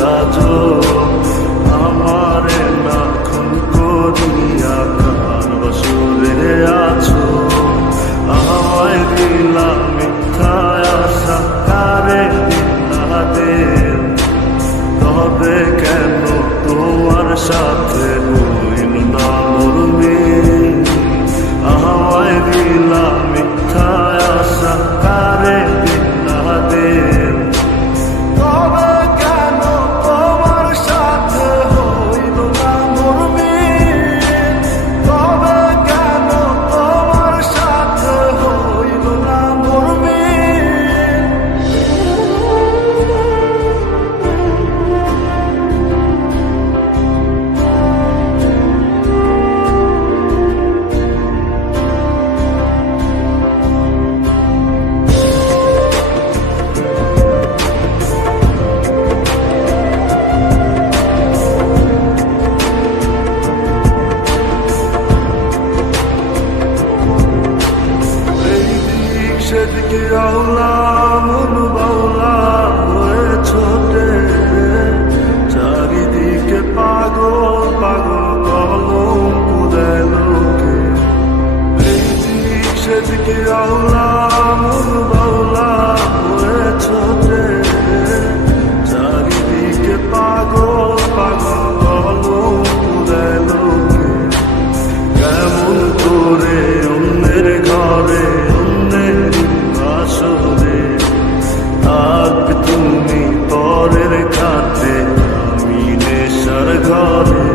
সাজো, আমারে না খুন করিয়া কার বসরে আছো। আমায় দিলা মিথ্যা আশা, কারে দিলা দিল, তবে কেন তোমার সাথে হইল না মোর মিল। আমায় দিলা মিথ্যা আশা, কারে দিলা দিল, তবে কেন তোমার সাথে হইল না মোর মিল। তবে কেন তোমার সাথে হইল না মোর মিল। সেদিকে আওলা মন বাউলা হয়ে ছোটে, চারিদিকে পাগল পাগল কলম পুরায় লোকে। এই দিক সেদিকে আওলা মন বাউলা হয়ে ছোটে, চারিদিকে পাগল পাগল কলম পুরায় লোকে। কেমন করে অন্যের ঘরে থাকবে তুমি পরের খাতে, আমি নেশার ঘরে।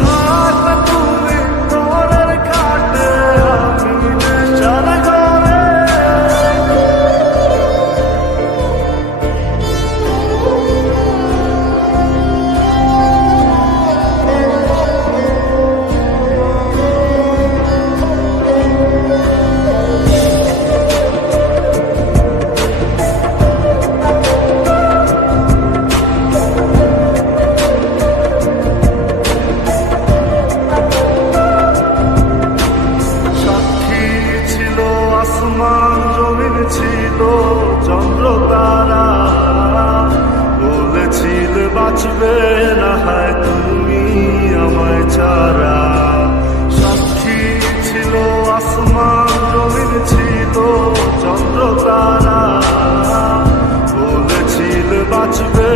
থাকবে তুমি পরের খাতে, আমি নেশার ঘরে। আসমান জমিন ছিল চন্দ্র তারা, বলেছিলে বাঁচবে না হয় তুমি আমায় ছাড়া। সাক্ষী ছিল আসমান জমিন ছিল চন্দ্র তারা, বলেছিলে বাঁচবে